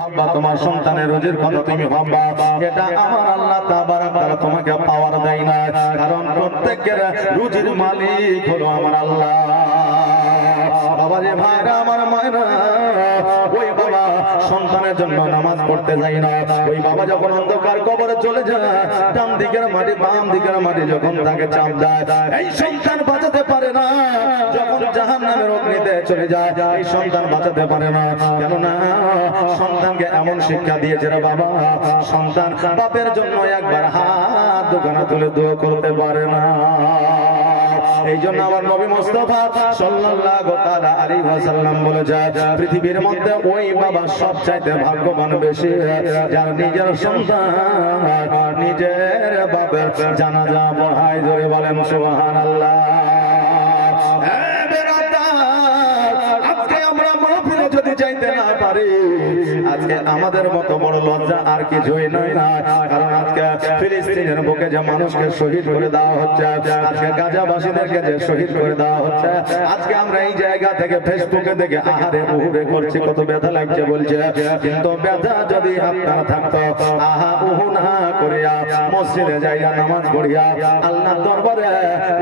ভাববা তোমার সন্তানের রুজির কথা তুমি ভাববা, এটা আমার আল্লাহ তাবারক তাআলা তোমাকে পাওয়ার দেয় না, কারণ প্রত্যেকের রুজির মালিক হলো আমার আল্লাহ। বাবা যে ভাইরা আমার মায়েরা, ওই বাবা সন্তানের জন্য নামাজ পড়তে যায় না, ওই বাবা যখন অন্ধকার কবরে চলে যায়, ডান দিকের মাটি বাম দিকের মাটি যখন তাকে চাপ দেয়, এই সন্তান বাঁচাতে পারে না। যখন জাহান্নামের অগ্নিতে চলে যায়, এই সন্তান বাঁচাতে পারে না। কেননা সন্তানকে এমন শিক্ষা দিয়েছে রে বাবা, সন্তান বাপের জন্য একবার হাত দুখানা তুলে দোয়া করতে পারে না। এই জন্য আমার নবী মুস্তাফা সাল্লাল্লাহু তাআলা আলাইহি ওয়াসাল্লাম বলেছে, পৃথিবীর মধ্যে ওই বাবা সবচাইতে ভাগ্যবান বেশি, যার নিজের সন্তান নিজের বাবার জানাজা পড়ায়। জোরে বলেন সুবহানাল্লাহ। যদি চাইতে না পারি, আজকে আমাদের মতো বড় লজ্জা আর কিছুই নয় না। কারণ আজকে ফিলিস্তিনের বুকে যে মানুষকে শহীদ করে দেওয়া হচ্ছে, আজকে গাজাবাসীদেরকে যে শহীদ করে দেওয়া হচ্ছে, আজকে আমরা এই জায়গা থেকে ফেসবুকে দেখে আহারে উহুরে করছি, কত ব্যথা লাগছে বলছে। কিন্তু ব্যথা যদি আপনার থাকতো, আহা উহু না করিয়া মসজিদে যাইয়া নামাজ পড়িয়া আল্লাহর দরবারে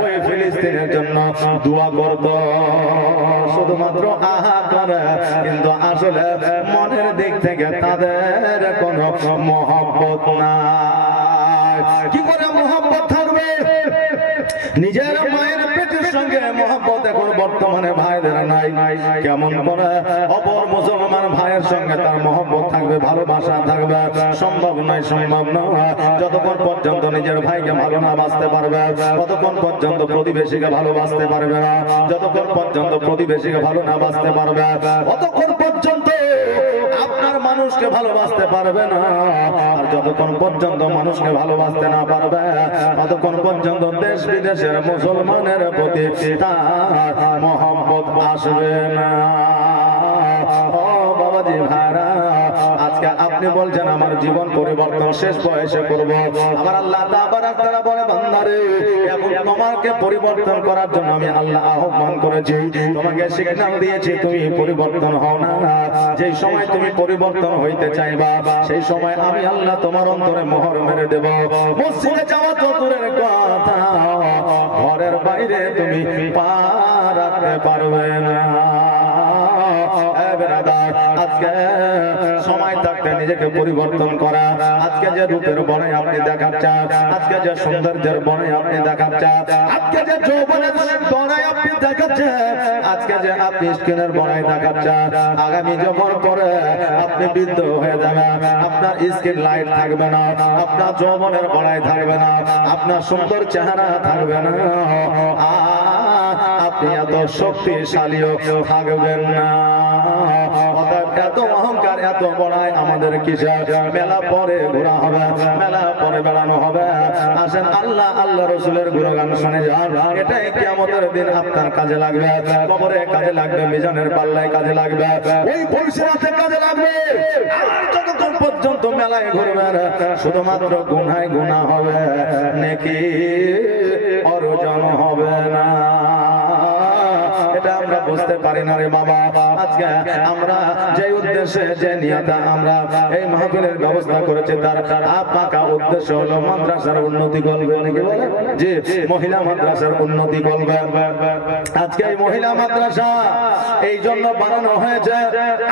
ওই ফিলিস্তিনের জন্য দোয়া করত, শুধুমাত্র আহা করে, কিন্তু আসলে মনের দিক থেকে তাদের কোনো মহব্বত নাই। কি করে মহব্বত থাকবে? নিজের মায়ের পেটের সঙ্গে মহব্বত এখন বর্তমানে ভাইদের নাই। কেমন করে অপর মুসলমান ভাইয়ের সঙ্গে তার মহব্বত থাকবে, ভালোবাসা থাকবে? সম্ভব নয়, সম্ভব নয়। যতক্ষণ পর্যন্ত নিজের ভাইকে ভালো না বাসতে পারবে, ততক্ষণ পর্যন্ত প্রতিবেশীকে ভালোবাসতে পারবে না। যতক্ষণ পর্যন্ত প্রতিবেশীকে ভালো না বাসতে পারবে, ততক্ষণ পর্যন্ত আপনার মানুষকে ভালোবাসতে পারবে না। আর যতক্ষণ পর্যন্ত মানুষকে ভালোবাসতে না পারবে, ততক্ষণ পর্যন্ত দেশ বিদেশের মুসলমানের প্রতি তার মহব্বত আসবে না। ও বাবাজি ভাইরা, আজকে আপনি বলছেন আমার জীবন পরিবর্তন শেষ বয়সে করব, আমার আল্লাহ তাবারক তাআলা বলে, বান্দারে এখন তোমাকে পরিবর্তন করার জন্য আমি আল্লাহ আহ্বান করেছি, তোমাকে সিগন্যাল দিয়েছি, তুমি পরিবর্তন হও না। যেই সময় তুমি পরিবর্তন হইতে চাইবা, সেই সময় আমি আল্লাহ তোমার অন্তরে মোহর মেরে দেব। মসজিদে যাওয়া তো দূরের কথা, ঘরের বাইরে তুমি পা রাখতে পারবে না। আজকে সময় থাকতে নিজেকে পরিবর্তন করা। আজকে যে রূপের বনে আপনি দেখাচ্ছেন, আজকে যে সৌন্দর্যের বনে আপনি দেখাচ্ছেন, আজকে যে যৌবনের বনে আপনি দেখাচ্ছেন, আজকে যে আপনি স্কিনের বনে দেখাচ্ছেন, আগামী যখন পরে আপনি বৃদ্ধ হয়ে যাবেন, আপনার স্কিন লাইট থাকবে না, আপনার যৌবনের বনায় থাকবে না, আপনার সুন্দর চেহারা থাকবে না, আপনি এত শক্তিশালীও থাকবেন না। এত অহংকার, এত বড়াই আমাদের কিসের? মেলা পরে ঘোরা হবে, মেলা পরে বেড়ানো হবে। আসেন আল্লাহ আল্লাহ রসুলের গুণগান শুনে যান, এটাই কিয়ামতের দিন আপনার কাজে লাগবে, কবরে কাজে লাগবে, মিজানের পাল্লায় কাজে লাগবে, ওই ভবিষ্যতে কাজে লাগবে। আর যতক্ষণ পর্যন্ত মেলায় ঘুরবেন, শুধুমাত্র গুনায় গুনাহ হবে, নেকি অর্জন হবে না। এটা আমরা বুঝতে পারি না রে বাবা। আজকে আমরা যে উদ্দেশ্যে, যে নিয়তে আমরা এই মাহফিলের ব্যবস্থা করেছি, তার পাকা উদ্দেশ্য হলো মাদ্রাসার উন্নতি করবে। অনেকে বলে যে মহিলা মাদ্রাসার উন্নতি করবে। আজকে এই মহিলা মাদ্রাসা এই জন্য বানানো হয়েছে,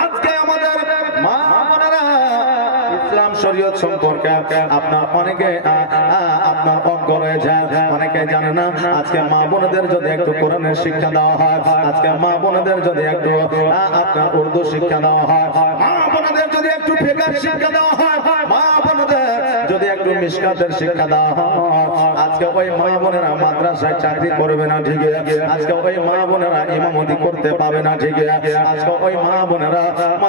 আজকে আমাদের মা বোনেরা ইসলাম শরীয়ত সম্পর্কে আপনার অনেকে আপনার অজ্ঞ রয়েছে, অনেকে জানে না। আজকে মা বোনেদের যদি একটু কোরআনের শিক্ষা দেওয়া হয়, আজকে মা বোনেদের যদি একটু আপনার উর্দু শিক্ষা দেওয়া হয়, মা বোনেদের যদি একটু ফিকহ শিক্ষা দেওয়া হয়, মা বোনেদের যদি একটু মিশকাতের শিক্ষা দেওয়া হয়, আজকে ওই মা বোনেরা মাদ্রাসায় চাকরি করবে না, ঠিক আছে? আজকে ওই মা বোনেরা ইমামতি করতে পাবে না, ঠিক আছে? আজকে ওই মা বোনেরা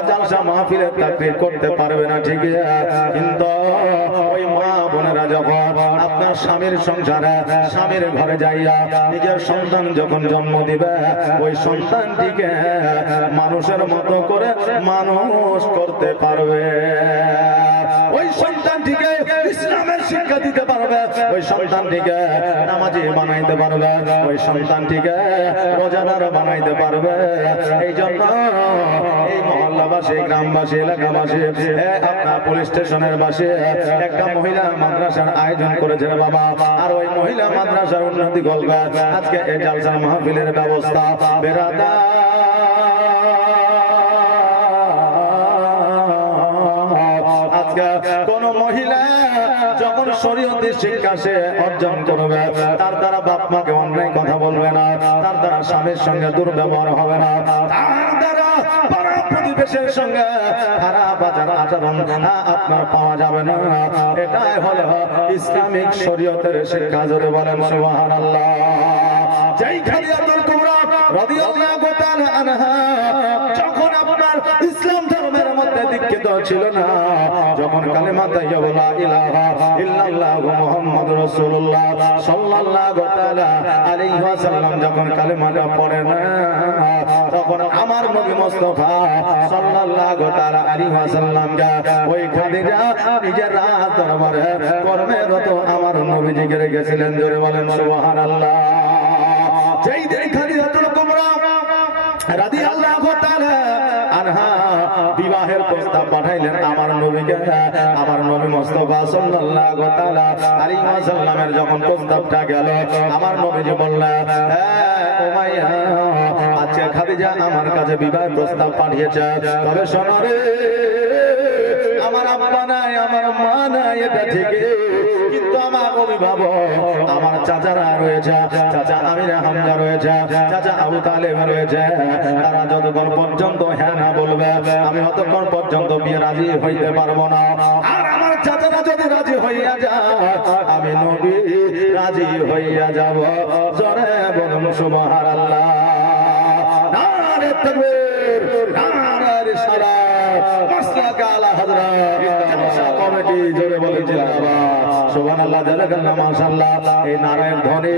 জালসা মাহফিলের তাকরীর করতে পারবে না, ঠিক আছে? কিন্তু ওই মা বোনেরা যখন আপনার স্বামীর সংসারে, স্বামীর ঘরে যাইয়া নিজের সন্তান যখন জন্ম দিবে, ওই সন্তানটিকে মানুষের মতো করে মানুষ করতে পারবে, ওই সন্তানটিকে ইসলামের শিক্ষা সন্তানটিকে দিতে পারবে, ওই সন্তানটিকে নামাজি বানাইতে পারবে, ওই সন্তানটিকে রোজাদার বানাইতে পারবে। এই জন্য এই মহল্লাবাসী, গ্রামবাসী, এলাকাবাসী, আপনার পুলিশ স্টেশনের বাসী একটা মহিলা মাদ্রাসার আয়োজন করেছেন বাবা। আর ওই মহিলা মাদ্রাসার উন্নতি করবে আজকে এই জালসার মাহফিলের ব্যবস্থা। বেরাদা কোন মহিলা যখন শরীয়তের শিক্ষা সে অর্জন করবে, তার দ্বারা বাপ মাকে অন্যায় কথা বলবে না, তার দ্বারা স্বামীর সঙ্গে দুর্ব্যবহার হবে না, তার দ্বারা পাড়া প্রতিবেশীর সঙ্গে খারাপ আচরণ আপনার পাওয়া যাবে না। এটাই হলো ইসলামিক শরীয়তের শিক্ষা। জোরে বলেন সুবহানাল্লাহ। যেই খাদিজাতুল কুবরা রাদিয়াল্লাহু তাআলা আনহা যখন আপনার ইসলাম ধর্মের মধ্যে দীক্ষিত ছিল না, যখন কালেমা তাইয়্যিবা লা ইলাহা ইল্লাল্লাহু মুহাম্মাদুর রাসূলুল্লাহ সাল্লাল্লাহু তাআলা আলাইহি ওয়াসাল্লাম যখন কালেমাটা পড়ে না, তখন আমার নবী মুস্তাফা সাল্লাল্লাহু তাআলা আলাইহি ওয়াসাল্লাম ওই খাদিজা নিজের রাত দরবারে কর্মরত আমার নবীজিকে রেখেছিলেন। জোরে বলেন সুবহানাল্লাহ। যেই খাদিজাতুল কুবরা রাদিয়াল্লাহু তাআলা আনহা বিবাহের প্রস্তাব পাঠাইলেন আমার নবীকে, আমার নবী মুস্তাফা সাল্লাল্লাহু তাআলা আলাইহি ওয়াসাল্লামের যখন প্রস্তাবটা গেল, আমার নবীজি বললেন, উমাইয়া আজকে খাদিজা আমার কাছে বিবাহের প্রস্তাব পাঠিয়েছে, তবে শোনো রে, আমার আব্বা নাই, আমার মা নাই, এটা ঠিকই, কিন্তু আমার অভিভাবক, আমার চাচারা রয়েছে, চাচা আমির হামজা রয়েছে, চাচা আবু তালেব রয়েছে, তারা যতক্ষণ পর্যন্ত হ্যাঁ না বলবে আমি ততক্ষণ পর্যন্ত বিয়ে রাজি হইতে পারবো না। আর আমার চাচারা যদি রাজি হইয়া যায়, আমি নবী রাজি হইয়া যাব। জোরে বলুন সুবহানাল্লাহ। নারে তাকবীর, নারে রিসালাত, মাসলাক আলা হযরত কমিটি। জোরে বলেন জিন্দাবাদ। সুবহানাল্লাহ, জাযাকাল্লাহ, মাশাআল্লাহ। এই নারায়ের ধ্বনি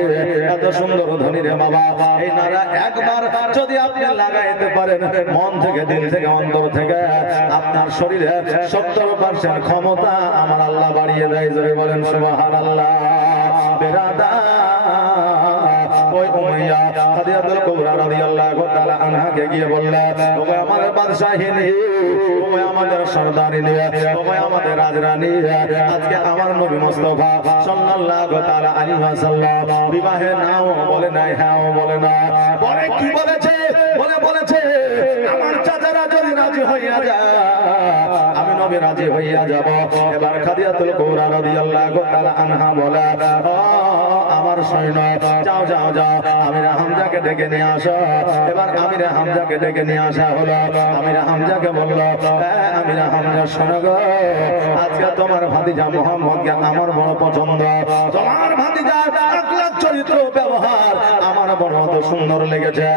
এত সুন্দর ধ্বনি রে বাবা, এই নারা একবার যদি আপনি লাগাইতে পারেন মন থেকে, দিল থেকে, অন্তর থেকে, আপনার শরীরে 70% ক্ষমতা আমার আল্লাহ বাড়িয়ে দেয়। জোরে বলেন সুবহানাল্লাহ। বেরাদা ওই উমাইয়া খাদিজাতুল কুবরা রাদিয়াল্লাহু তাআলা আনহাকে গিয়ে বললেন, ওগো আমাদের বাদশাহিনী, ওগো আমাদের সরদারিনী, ওগো আমাদের রাজরানী, আজকে আমার নবী মুস্তাফা সাল্লাল্লাহু তাআলা আলাইহি ওয়াসাল্লাম বিবাহে নাও বলে নাই, হ্যাঁও বলে না, বলে কি বলেছে? বলেছে আমার চাচারা যদি রাজি হইয়া যায় আমি নবী রাজি হইয়া যাব। এবার খাদিজাতুল কুবরা রাদিয়াল্লাহু তাআলা আনহা বলে, আমার সৈন্য, যাও যাও যাও, আমির হামজাকে ডেকে নিয়ে আসো। এবার আমির হামজাকে ডেকে নিয়ে আসা হলো। আমির হামজাকে বলল, আমির হামজা শোনো গো, আজকে তোমার ভাতিজা মুহাম্মদকে আমার বড় পছন্দ, তোমার ভাতিজার আকলাক চরিত্র ব্যবহার আমার বড় সুন্দর লেগেছে।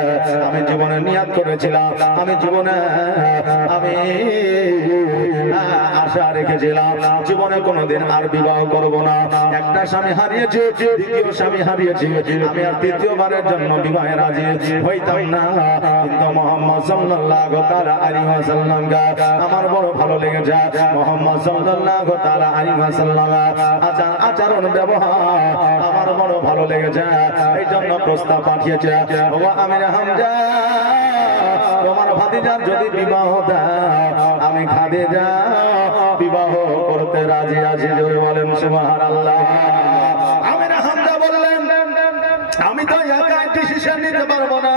আমি জীবনে নিয়াত করেছিলাম, আমি জীবনে আমি আশা রেখেছিলাম জীবনে কোনোদিন আর বিবাহ করব না। একটা স্বামী হারিয়েছি, দ্বিতীয় স্বামী হারিয়েছি, আমি আর তৃতীয়বারের জন্য বিবাহে রাজি হইতাম না। কিন্তু মুহাম্মদ সাল্লাল্লাহু তাআলা আলাইহি ওয়াসাল্লাম আমার বড় ভালো লেগেছে। মুহাম্মদ সাল্লাল্লাহু তাআলা আলাইহি ওয়াসাল্লাম আচরণ ব্যবহার আমার বড় ভালো লেগেছে, এই জন্য প্রস্তাব পাঠিয়েছে। ও আমির হামজা, তোমার ভাতিজার যদি বিবাহ দাও আমি খাদিজা বিবাহ করতে রাজি আছি। জোরে বলেন সুবহানাল্লাহ। আমির হামজা বললেন, আমি তো একাই ডিসিশন নিতে পারবো না,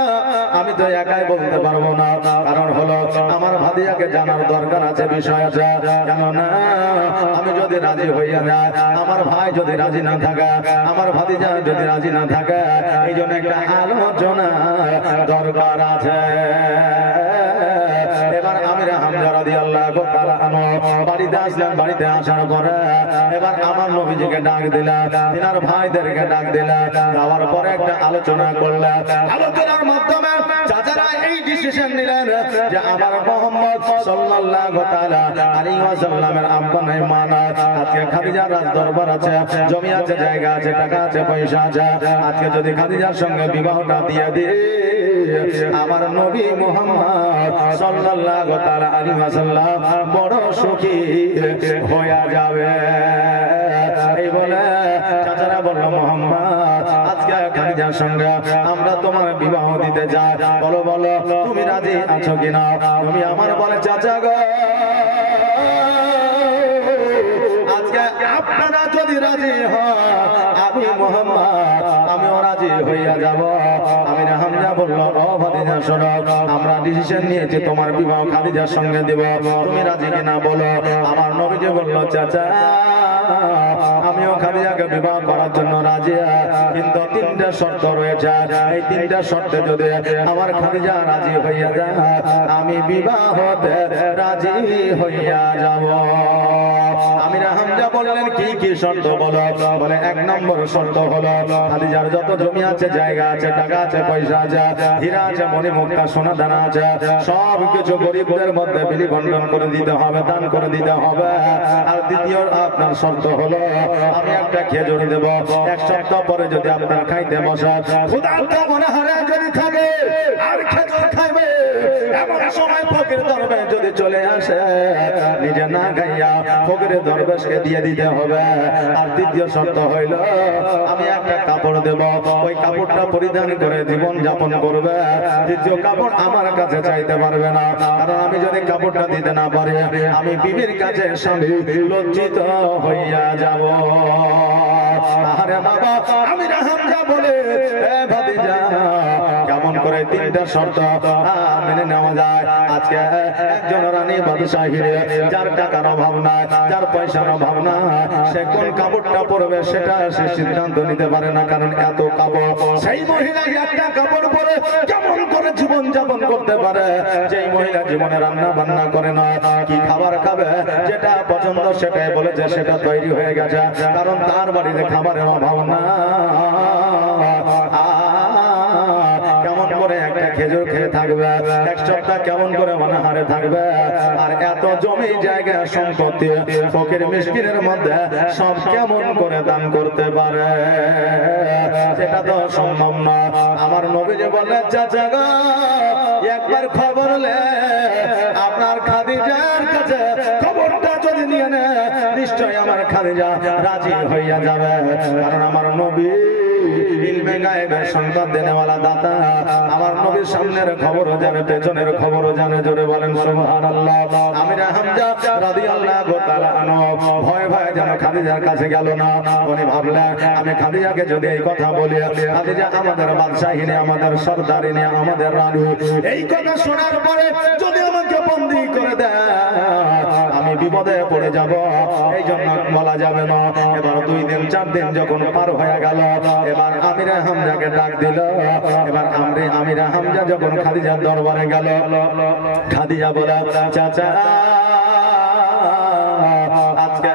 আমি তো একাই বলতে পারবো না, কারণ হলো আমার ভাতিজাকে জানার দরকার আছে, বিষয় আছে। কেননা আমি যদি রাজি হইয়া যায়, আমার ভাই যদি রাজি না থাকে, আমার ভাতিজা যদি রাজি না থাকে, এই জন্য একটা আলোচনা দরকার আছে। এবার আমির হামজা রাদিয়াল্লাহু তাআলা আনহু বাড়িতে আসলেন। বাড়িতে আসার পরে এবার আমার নবীজিকে ডাক দিলেন, তিনার ভাইদেরকে ডাক দিলেন, যাওয়ার পরে একটা আলোচনা করলেন। আলোচনার মাধ্যমে চাচারা এই ডিসিশন নিলেন যে আমার মুহাম্মদ সাল্লাল্লাহু তাআলা আলাইহি ওয়াসাল্লামের আব্বা নাই, মা নাই, আজকে খাদিজার রাজ দরবার আছে, জমি আছে, জায়গা আছে, টাকা আছে, পয়সা আছে, আজকে যদি খাদিজার সঙ্গে বিবাহটা দিয়ে দিই আমার নবী মুহাম্মদ সাল্লাল্লাহু তাআলা আলাইহি ওয়াসাল্লাম বড় সুখী হয়ে যাবে। এই বলে চাচারা বলল মোহাম্মদ আজকে খাদিজার সঙ্গে আমরা তোমার বিবাহ দিতে যাই, বলো বলো তুমি রাজি আছো কিনা? তুমি আমার বলে চাচা গো আজকে আপনারা যদি রাজি হন আমি মোহাম্মদ আমিও রাজি হইয়া যাব। আমির হামজা বলল ও ভাতিজা শোনো, আমরা ডিসিশন নিয়েছি তোমার বিবাহ খাদিজার সঙ্গে দেব, তুমি রাজি কিনা বলো। আমার নবীজি বলল চাচা আমিও খাদিজাকে বিবাহ করার জন্য রাজি, কিন্তু তিনটা শর্ত রয়েছে, এই তিনটা শর্তে যদি আমার খাদিজা রাজি হইয়া যায় আমি বিবাহতে রাজি হইয়া যাব। আমির হামজা বললেন কি কি শর্ত বলো? বলে এক নম্বর শর্ত হলো খাদিজার যত জমি আছে, জায়গা আছে, টাকা আছে, পয়সা আছে, হীরা আছে, মণিমুক্তা, সোনা দানা আছে, সব কিছু গরিবদের মধ্যে বিলি বন্টন করে দিতে হবে, দান করে দিতে হবে। আর দ্বিতীয় আপনার শর্ত হলো আমি একটা খেজুর দেব, এক সপ্তাহ পরে যদি আপনার খাইতে বসা ক্ষুধার্ত মনে হারে যদি থাকে আর খেজুর খাইবে এমন সময় ফকির দরবেশ যদি চলে আসে নিজে না খাইয়া ফকিরের দরবেশকে দিয়ে দিতে হবে। আর দ্বিতীয় শর্ত হইল আমি একটা কাপড় দেব, ওই কাপড়টা পরিধান করে জীবন যাপন করবে। দ্বিতীয় কাপড় আমার কাছে চাইতে পারবে না, কারণ আমি যদি কাপড়টা দিতে না পারি আমি বিবির কাছে স্বামী লজ্জিত হইয়া যাব। আরে বাবা আমির হামজা বলে এ ভাতিজা কেমন করে তিনটা শর্ত মেনে নেওয়া যায়? আজকে একজন রানী বাদশাহীর যার টাকার অভাব নাই, যার পয়সার অভাব না, সে কোন কাপড়টা পরবে সেটা সে সিদ্ধান্ত নিতে পারে না, কারণ এত কাপড়। সেই মহিলা একটা কাপড় পরে কেমন করে জীবন যাপন করতে পারে? যেই মহিলা জীবনে রান্না বান্না করে না, কি খাবার খাবে যেটা পছন্দ সেটাই বলেছে, সেটা তৈরি হয়ে গেছে, কারণ তার বাড়িতে খাবারের অভাব না। কেমন করে একটা খেজুর খেয়ে থাকবে, এক সপ্তাহ কেমন করে অনাহারে থাকবে? আর এত জমি জায়গা সম্পত্তি ফকির মিসকিনের মধ্যে সব কেমন করে দান করতে পারে? সেটা তো সম্ভব না। আমার নবীজি বললেন চাচা গো একবার খবর লে আপনার খাদিজার কাছে খবরটা যদি নিয়ে নে নিশ্চয় আমার খাদিজা রাজি হইয়া যাবে, কারণ আমার নবী ইলমে গায়েবের সংবাদ দেনেওয়ালা দাতা। আমার নবীর সামনের খবরও জানে, পেছনের খবরও জানে। জোরে বলেন সুবহানাল্লাহ। আমির হামজা রাদিয়াল্লাহু তাআলা আনহু ভয় ভয় যেন খাদিজার কাছে গেল না। উনি ভাবলেন আমি খাদিজাকে যদি এই কথা বলি, খাদিজা আমাদের বাদশাহিনী, আমাদের সরদারিনী, আমাদের রানী, এই কথা শোনার পরে যদি আমাকে বন্দী করে দেয় আমি বিপদে পড়ে যাব, এই জন্য বলা যাবে না। এবার 2 দিন 4 দিন যখন পার হয়ে গেল, এবার আমির হামজাকে ডাক দিল। এবার আমির হামজা যখন খাদিজার দরবারে গেল, খাদিজা বলে চাচা আজকে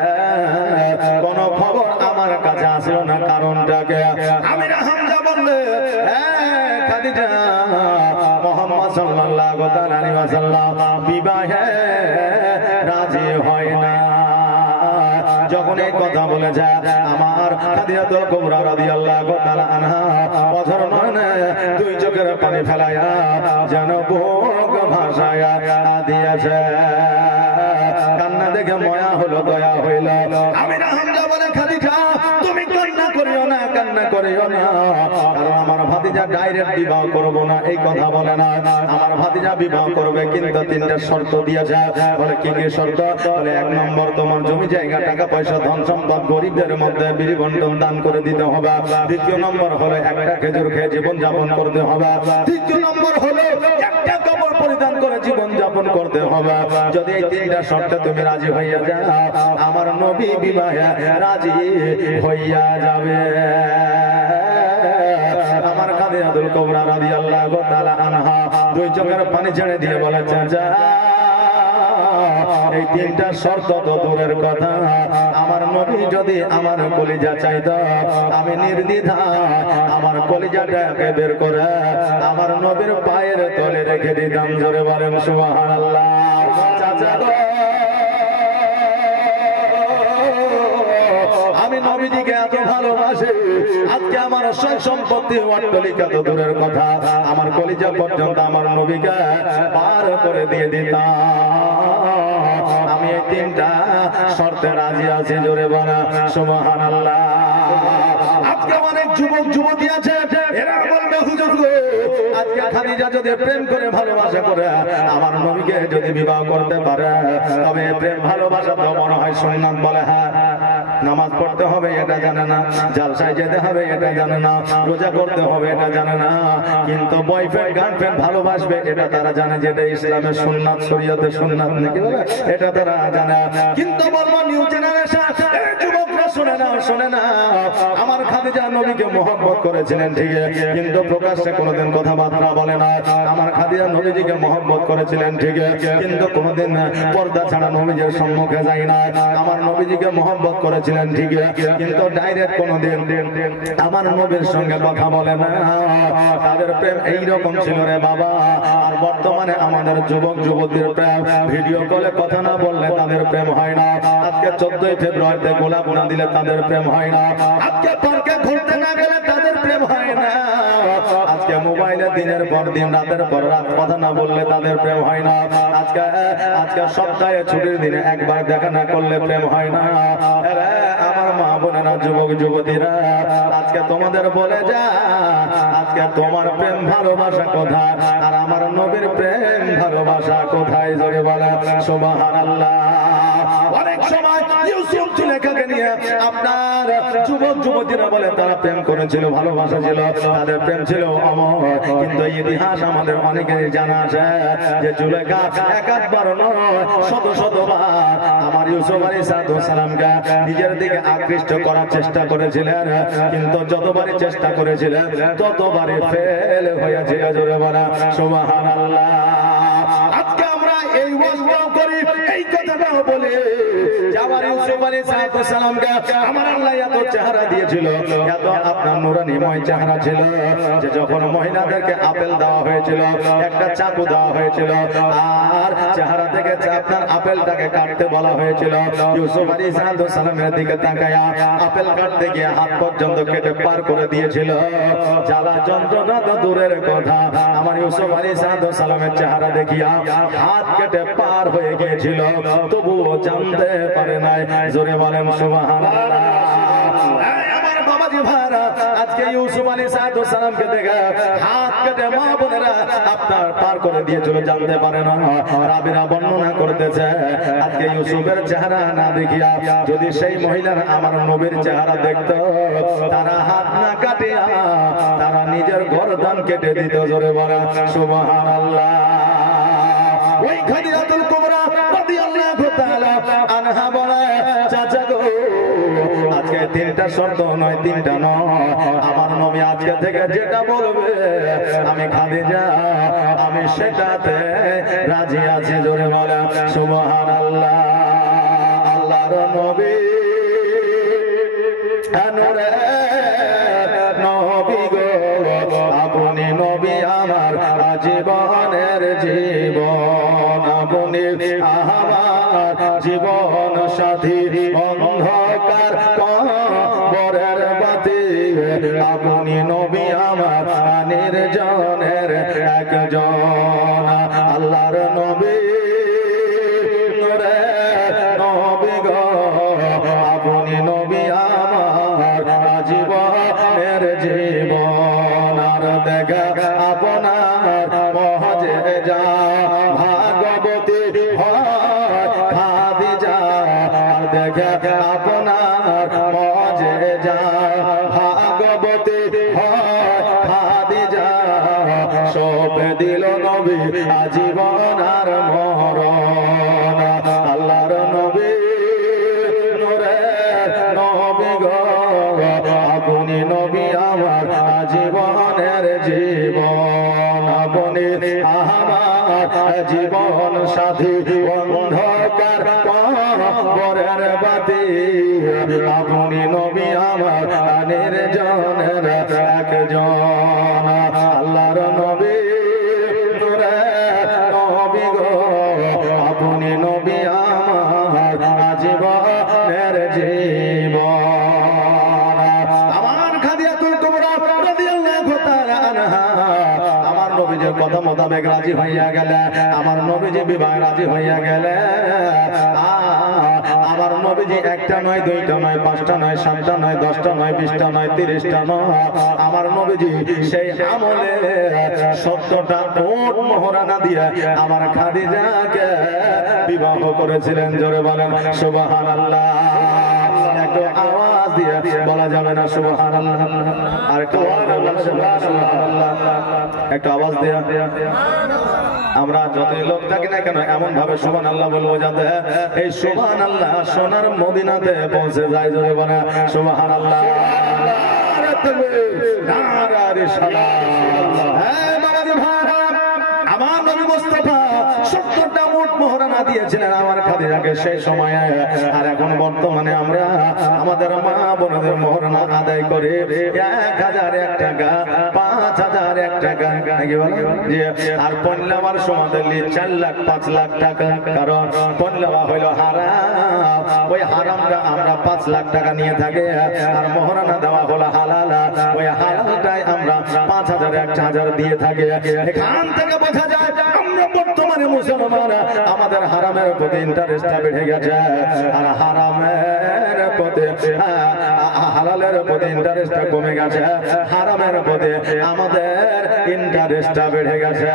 কোন খবর আমার কাছে আসলো না, কারণটাকে? আমির হামজা বললে খাদিজা মুহাম্মদ সাল্লাল্লাহু আলাইহি ওয়াসাল্লাম বিবাহে রাজি হয় না। যখন এই কথা বলে যায় আমার খাদিজাতুল কুবরা রাদিয়াল্লাহু তাআলা আনহা অঝর নয়নে 2 চোখের পানি ফেলায়া যেন বুক ভাসায়া দিয়েছে। কান্না দেখে মায়া হলো, দয়া হইল। আমির হামজা বলে খাদিজা তুমি কান্না করিও না, কান্না করিও না, কারণ আমার ভাতিজা ডাইরেক্ট বিবাহ করব না এই কথা বলে না। আমার ভাতিজা বিবাহ করবে, কিন্তু 3টা শর্ত দিয়েছে। বলে কি কি শর্ত? বলে 1 নম্বর তোমার জমি জায়গা, টাকা পয়সা, ধন সম্পদ গরিবদের মধ্যে বিলি বন্টন দান করে দিতে হবে। 2 নম্বর হলো একটা খেজুর খেয়ে জীবন যাপন করতে হবে। 3 নম্বর হলো একটা কাপড় পরিধান করে জীবন যাপন করতে হবে। যদি এই 3টা শর্তে তুমি রাজি হইয়া যাও আমার নবী বিবাহে রাজি হইয়া যাবে। আমার খাদিজাতুল কুবরা রাদিয়াল্লাহু তাআলা আনহা 2 চোখের পানি ছেড়ে দিয়ে বলে চাচা এই 3টা শর্ত তো দূরের কথা, আমার নবী যদি আমার কলিজা চাইতো আমি নির্দ্বিধা আমার কলিজাটাকে বের করে আমার নবীর পায়ের তলে রেখে দিতাম। জোরে বলেন সুবহানাল্লাহ। চাচা আমি নবীজিকে এত ভালোবাসি, আজকে আমার সয় সম্পত্তি অট্টালিকা তো দূরের কথা, আমার কলিজা পর্যন্ত আমার নবীকে পার করে দিয়ে দিতাম। আমি এই 3টা শর্তে রাজি আছি, জোরে বলা সুবহানাল্লাহ। আজকে অনেক যুবক যুবতী আছে, এরা বলবে হুজুর গো, আজকে খাদিজা যদি প্রেম করে ভালোবাসা করে আমার নবীকে যদি বিবাহ করতে পারে, তবে প্রেম ভালোবাসা তো মনে হয় সুন্নাত বলে। হ্যাঁ, নামাজ পড়তে হবে এটা জানে না, জালসায় যেতে হবে এটা জানে না, রোজা করতে হবে এটা জানে না, কিন্তু বয়ফ্রেন্ড গার্লফ্রেন্ড ভালোবাসবে এটা তারা জানে, যেটা ইসলামের সুন্নাত, শরীয়তের সুন্নাত নাকি বলে, এটা তারা জানে। কিন্তু বলবো নিউ জেনারেশন যুবকরা শুনে না, শুনে না, আমার খাদিজা নবীকে মহব্বত করেছিলেন ঠিক, কিন্তু প্রকাশ্যে কোনোদিন কথাবার্তা বলে না। আমার খাদিজা নবীজিকে মহব্বত করেছিলেন ঠিক, কিন্তু কোনোদিন পর্দা ছাড়া নবীজির সম্মুখে যায় না। আমার নবীজিকে মহব্বত করেছিলেন ঠিক, কিন্তু ডাইরেক্ট কোনোদিন আমার নবীর সঙ্গে কথা বলে না। তাদের প্রেম এইরকম ছিল রে বাবা। আর বর্তমানে আমাদের যুবক যুবতীর প্রেম ভিডিও কলে কথা না বললে তাদের প্রেম হয় না। আজকে 14ই ফেব্রুয়ারিতে গোলাপ না দিলে তাদের প্রেম হয় না। আজকে পার্কে ঘুরতে না গেলে তাদের প্রেম হয় না। আজকে মোবাইলে দিনের পর দিন রাতের পর রাত কথা না বললে তাদের প্রেম হয় না। আজকে সপ্তাহে ছুটির দিনে একবার দেখা না করলে প্রেম হয় না। আমার মা বোনেরা, যুবক যুবতীরা, আজকে তোমাদের বলে যা, আজকে তোমার প্রেম ভালোবাসা কোথায় আর আমার নবীর প্রেম ভালোবাসা কোথায়, জোরে বলা সুবহানাল্লাহ। অনেক সময় ইউসুফ জুলেখাকে নিয়ে আপনার যুবক যুবতীরা বলে তারা প্রেম করেছিল, ভালোবাসা ছিল, তাদের প্রেম ছিল অমর। কিন্তু ইতিহাস আমাদের অনেকেরই জানা আছে যে জুলেখা একাধবার নয়, শত শতবার আমার ইউসুফ আলাইহিস সালামকে নিজের দিকে আকৃষ্ট করার চেষ্টা করেছিলেন, কিন্তু যতবারই চেষ্টা করেছিলেন ততবারই ফেল হয়েছিল, জোরে বলা সুবহানাল্লাহ। আজকে আমরা এই ওয়াজটাও করি, এই কথাটাও বলি, আমার ইউসুফ আলাইহিস সালামকে আমার আল্লাহ এত চেহারা দিয়েছিল, এত আপনার নূরানিময় চেহারা ছিল, যে যখন মহিলাদেরকে আপেল দেওয়া হয়েছিল, একটা চাকু দেওয়া হয়েছিল, আর চেহারা থেকে আপনার আপেলটাকে কাটতে বলা হয়েছিল, ইউসুফ আলাইহিস সালামের দিকে তাকায়া আপেল কাটতে গিয়ে হাত পর্যন্ত কেটে পার করে দিয়েছিল। জ্বালা যন্ত্রণা তো দূরের কথা, আমার ইউসুফ আলাইহিস সালামের চেহারা দেখিয়া হাত কেটে পার হয়ে গিয়েছিল, তবুও জানতে পারে নাই, জোরে বলেন সুবহানাল্লাহ। আমার বাবাজি ভাইরা, আজকে ইউসুফ আলাইহিস সালামকে দেখে হাত কেটে মা বোনেরা আপনার পার করে দিয়েছিল, জানতে পারে না। রাবিরা বর্ণনা করতেছে, আজকে ইউসুফের চেহারা না দেখিয়া যদি সেই মহিলারা আমার নবীর চেহারা দেখতো, তারা হাত না কাটিয়া তারা নিজের গর্দান কেটে দিত, জোরে বলা সুবহানাল্লাহ। ওই খাদিজাতুল কুবরা রাদিয়াল্লাহু তাআলা আনহা বলে, চাচা গো, আজকে তিনটা শর্ত নয়, তিনটা নয়, আমার নবী আজকে থেকে যেটা বলবে আমি খাদিজা আমি সেটাতে রাজি আছি, জোরে বলা সুবহানাল্লাহ। আল্লাহর নবী নবী গো, আপনি নবী আমার জীবনের জীবন, আপনি আমার জীবন সাথী, অন্ধকার কবরের বাতি, আপনি নবী আমার নির্জনের একজন। আল্লাহর নবী নবী গো, আপনি নবী আমার জীবনের জীবন। আর দেখা আপনার মজেজা ভাগবতী খাদিজা, আর দেখা আপনার মজেজা ভাগবতী খাদিজা, সব দিল নবী আজীবন আর মরণ। আল্লাহর নবী নবী গো, আপনি নবী আমার জীবনের জীবন, আপনি আমার জীবন সাথী, অন্ধকার কবরের বাতি, আপনি নবী আমার নির্জনের একজন। আল্লাহর নবী নবী গো, আপনি নবী আমার জীবনের জীবন। আমার খাদিজাতুল কুবরা রাদিয়াল্লাহু তাআলা আনহা আমার নবীজির কথা মোতাবেক রাজি হইয়া গেলে, আমার নবীজি বিবাহ রাজি হইয়া গেলে, নবীজি একটা নয়, দুইটা নয়, পাঁচটা নয়, সাতটা নয়, 10টা নয়, 20টা নয়, 30টা নয়, আমার নবীজি সেই আমলে 70টা উট মোহরানা দিয়ে আমার খাদিজাকে বিবাহ করেছিলেন। জোরে বলেন সুবহানাল্লাহ। একটু আওয়াজ দিয়ে বলা যাবে না সুবহানাল্লাহ? আর একটু আওয়াজ দিয়ে বলা যাবে না সুবহানাল্লাহ? একটু আওয়াজ দিয়ে আমরা যতই লোক থাকি না কেন এমন ভাবে সুবহানাল্লাহ বলবো যাতে এই সুবহানাল্লাহ সোনার মদিনাতে পৌঁছে যায়। জোরে বলে সুবহানাল্লাহ। নারে সালাম। হ্যাঁ বাবাজি ভাইরা, আমার নবী মুস্তাফা 70টা উট মোহরানা দিয়েছিলেন আমার খাদিজাকে সেই সময়ে। আর এখন বর্তমানে আমরা আমাদের মা বোনদের মোহরানা আদায় করে 1001 টাকা, 5001 টাকা, নাকি বলে? আর পয়লাবার সময় 4 লাখ 5 লাখ টাকা। কারণ পয়লাবা হইল হারাম, ওই হারামটা আমরা 5 লাখ টাকা নিয়ে থাকি। আর মোহরানা দেওয়া হলো হালাল, ওই হালালটাই আমরা 5000 1000 দিয়ে থাকি। এখান থেকে বোঝা যায় আমরা বর্তমানে মুসলমান, আমাদের হারামের প্রতি ইন্টারেস্টটা বেড়ে গেছে। আর হারামের প্রতি হালালের প্রতি ইন্টারেস্টটা কমে গেছে। হারামের প্রতি আমাদের ইন্টারেস্টটা বেড়ে গেছে।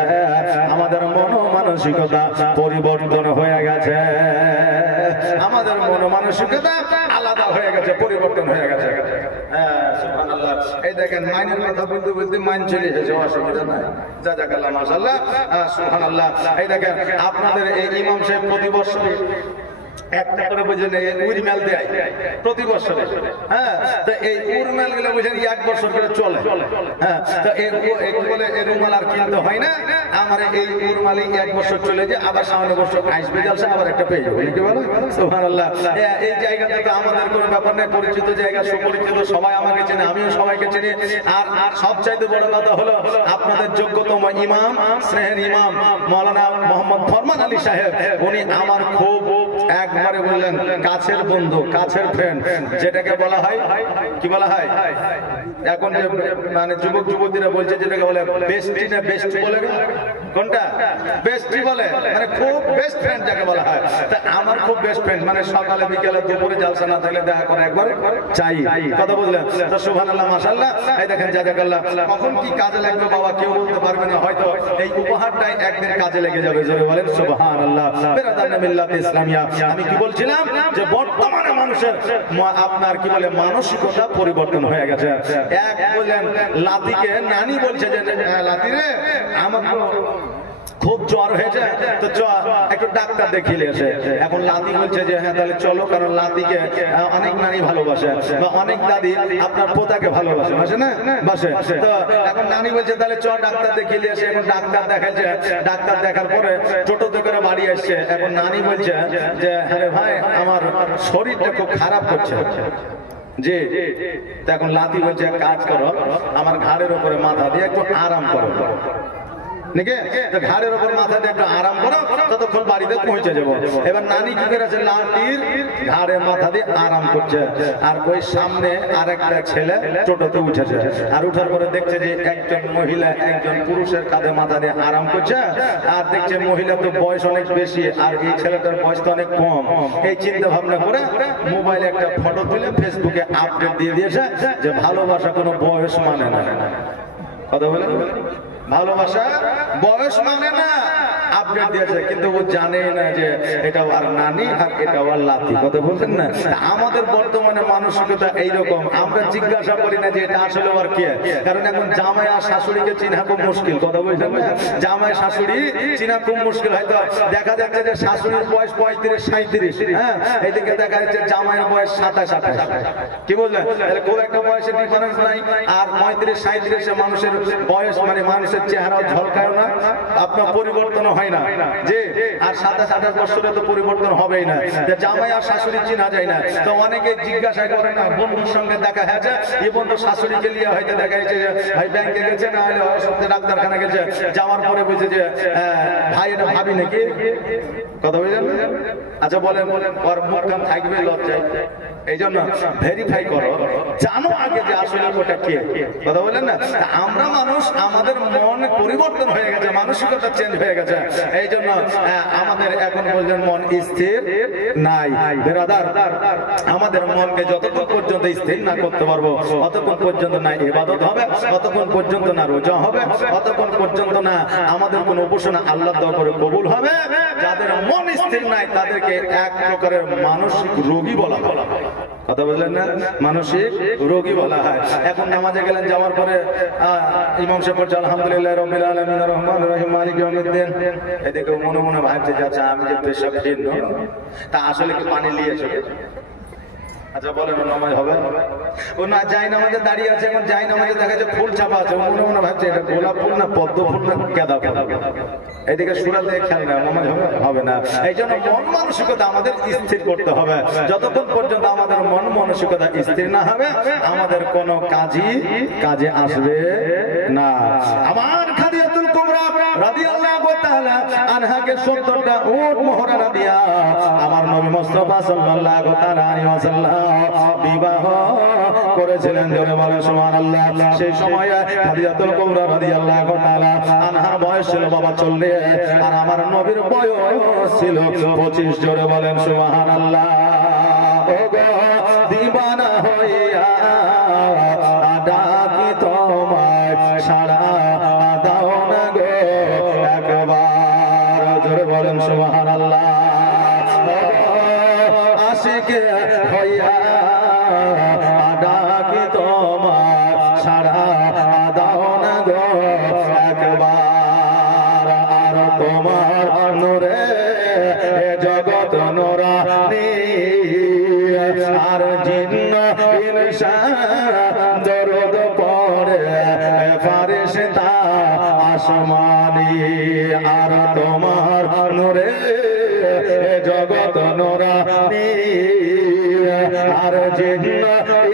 আমাদের মন মানসিকতা পরিবর্তন হয়ে গেছে। আমাদের মন মানসিকতা আলাদা হয়ে গেছে, পরিবর্তন হয়ে গেছে। সুবহানাল্লাহ। এই দেখেন মাইনের কথা বলতে বলতে মাইন চলে এসেছে, অসুবিধা নাই। জাযাকাল্লাহ মাশাআল্লাহ। সুবহানাল্লাহ। এই দেখেন আপনাদের এই ইমাম সাহেব প্রতি বছর একটা করে বুঝেন উইরমেল দেয় প্রতি বছরে। হ্যাঁ, তো এই উইরমেল গুলো বুঝেন 1 বছর করে চলে। হ্যাঁ, তো এই বলে এই রুমাল আর কিনতে হয় না। আমার এই উইরমালি 1 বছর চলে যায়, আবার সামনে বছর আসবে জলসা আবার একটা পেয়ে যাবে। কি বলো সুবহানাল্লাহ। এই জায়গাতে তো আমাদের কোনো ব্যাপার নেই, পরিচিত জায়গা, সুপরিচিত, সবাই আমাকে চেনে, আমিও সবাইকে চিনি। আর সবচাইতে বড় কথা হলো আপনাদের যোগ্যতম ইমাম, স্নেহের ইমাম মাওলানা মোহাম্মদ ফরমান আলী সাহেব, উনি আমার খুব একবারে বললেন কাছের বন্ধু, কাছের ফ্রেন্ড, যেটাকে বলা হয় কি বলা হয় এখন যে মানে যুবক যুবতীরা বলছে যেটাকে বলে বেস্টি না বেস্টি বলে, কোনটা বেস্টি বলে, মানে খুব বেস্ট ফ্রেন্ড যাকে বলা হয়। তা আমার খুব বেস্ট ফ্রেন্ড, মানে সকালে বিকেলে দুপুরে জালসা না থাকলে দেখা করে একবার চাই, কথা বুঝলেন তো? সুবহানাল্লাহ মাশাআল্লাহ। এই দেখেন জাযাকাল্লাহ, কখন কি কাজে লাগবে বাবা কেউ বলতে পারবে না, হয়তো এই উপহারটাই একদিন কাজে লেগে যাবে। জোরে বলেন সুবহানাল্লাহ। বেরাদানে মিল্লাত ইসলামিয়া, আমি কি বলছিলাম যে বর্তমানে মানুষের আপনার কি বলে মানসিকতা পরিবর্তন হয়ে গেছে। এক বললেন লাতিকে নানি বলছে যে লাতি রে আমার খুব জ্বর হয়েছে, তো একটু ডাক্তার দেখিয়ে এসে। এখন লাতি বলছে যে হ্যাঁ তাহলে চলো, কারণ লাতিকে অনেক নানি ভালোবাসে বা অনেক দাদি আপনার পোতাকে ভালোবাসে, বাসে না বাসে। তো এখন নানি বলছে তাহলে চ ডাক্তার দেখিয়ে এসে। এখন ডাক্তার দেখাচ্ছে, ডাক্তার দেখার পরে টোটোতে করে বাড়ি আসছে। এখন নানি বলছে যে হ্যাঁ ভাই আমার শরীরটা খুব খারাপ করছে। জি, এখন লাতি বলছে কাজ করো, আমার ঘাড়ের উপরে মাথা দিয়ে একটু আরাম করো, ঘাড়ের উপর মাথা দিয়ে একটু আরাম করো, ততক্ষণ বাড়িতে পৌঁছে যাবো। এবার নানি কি করেছে, লাঠির ঘাড়ে মাথা দিয়ে আরাম করছে। আর ওই সামনে আর একটা ছেলে টোটোতে উঠেছে। আর উঠার পরে দেখছে যে একজন মহিলা একজন পুরুষের কাঁধে মাথা দিয়ে আরাম করছে। আর দেখছে মহিলা তো বয়স অনেক বেশি আর এই ছেলেটার বয়স তো অনেক কম। এই চিন্তা ভাবনা করে মোবাইলে একটা ফটো তুলে ফেসবুকে আপডেট দিয়ে দিয়েছে যে ভালোবাসা কোনো বয়স মানে না। কথা বলে ভালোবাসা বয়স মানে না, আপডেট দিয়েছে, কিন্তু ও জানে না যে এটা আর নানি আর এটা আর লাতি। কথা বলছেন না? আমাদের বর্তমানে মানসিকতা এইরকম, আমরা জিজ্ঞাসা করি না যে এটা আসলে আর কে। কারণ এখন জামাই আর শাশুড়িকে চিনা খুব মুশকিল। কথা বলছেন না? জামাই শাশুড়ি চিনা খুব মুশকিল। হয়তো দেখা যাচ্ছে যে শাশুড়ির বয়স 35-37, হ্যাঁ, এইদিকে দেখা যাচ্ছে জামাইয়ের বয়স 27-28। কি বললেন? তাহলে খুব একটা বয়সের ডিফারেন্স নাই। আর 35-37 মানুষের বয়স, মানে মানুষের চেহারাও ঝলকায় না, আপনার পরিবর্তন হয় না। যে আর 27-28 বছরে তো পরিবর্তন হবেই না। জামাই আর শাশুড়ি চিনা যায় না। তো অনেকে জিজ্ঞাসা করে না, বন্ধুর সঙ্গে দেখা হয়েছে, এই বন্ধু শাশুড়িকে লিয়ে হয়তো দেখা যাচ্ছে ভাই ব্যাংকে গেছে, না হলে ডাক্তারখানা গেছে, যাওয়ার পরে বলছে যে ভাই এটা ভাবি নাকি। কথা বলছেন? আচ্ছা বলেন, ওর মুখ কাম থাকবে লজ্জায়, এই জন্য ভেরিফাই করো, জানো আগে যে আসলে ওটা কে। কথা বলেন না? আমরা মানুষ, আমাদের মন পরিবর্তন হয়ে গেছে, মানসিকতা চেঞ্জ হয়ে গেছে। এই জন্য আমাদের এখন বলছেন মন স্থির নাই বেরাদার, আমাদের মনকে যতক্ষণ পর্যন্ত স্থির না করতে পারবো ততক্ষণ পর্যন্ত না ইবাদত হবে, ততক্ষণ পর্যন্ত না রোজা হবে, ততক্ষণ পর্যন্ত না আমাদের কোন উপাসনা আল্লাহর দরবারে কবুল হবে। যাদের মন স্থির নাই তাদেরকে এক প্রকারের মানসিক রোগী বলা হয়। কথা বললেন না, মানসিক রোগী বলা হয়। এখন নামাজে গেলেন, যাওয়ার পরে ইমাম সাহেব বলছে আলহামদুলিল্লাহ রাব্বিল আলামিন রহমানির রহিম মালিক ইয়াউমিদ্দিন, এদিকে মনে মনে ভাবছে যাচ্ছে আমি যে পেশাব খেয়ে তা আসলে কি পানি নিয়েছে? আচ্ছা বলেন নামাজ হবে? ও না যাই নামাজে দাঁড়িয়ে আছে, এখন যাই নামাজে দেখা যাচ্ছে ফুল চাপা আছে, মনে মনে ভাবছে এটা গোলাপ ফুল না পদ্ম ফুল না গাঁদা ফুল। এইদিকে সুরা দিয়ে খেয়াল না, নামাজ হবে? হবে না। এই জন্য মন মানসিকতা আমাদের স্থির করতে হবে। যতক্ষণ পর্যন্ত আমাদের মন মানসিকতা স্থির না হবে আমাদের কোনো কাজে আসবে না। আমার খাদিজাতুল কুবরা রাদিয়াল্লাহু তাআলা আনহাকে 70টা উট মোহরানা দিয়া আমার নবী মুস্তাফা সাল্লাল্লাহু তাআলা আলাইহি ওয়াসাল্লাম বিবাহ করেছিলেন। জোরে বলেন সুবহানাল্লাহ। সেই সময়ে খাদিজাতুল কুবরা রাদিয়াল্লাহু তাআলা আনহার বয়স ছিল বাবা 40 আর আমার নবীর বয়স ছিল 25। জোরে বলেন সুবহানাল্লাহ। ওগো দিবানা হইয়া ডাকি তোমায় সারা দাও না গো একবার। জোরে বলেন সুবহানাল্লাহ। আশিক হইয়া ডাকি তোমায় সারা দাও না গো একবার। আর তোমার নূরে জগৎ নূরানী আর জিন্ন ইনসান দরুদ পড়ে ফারিস্তা আসমানী। আর তোমার নূরে জগৎ নূরানী আর জিন্ন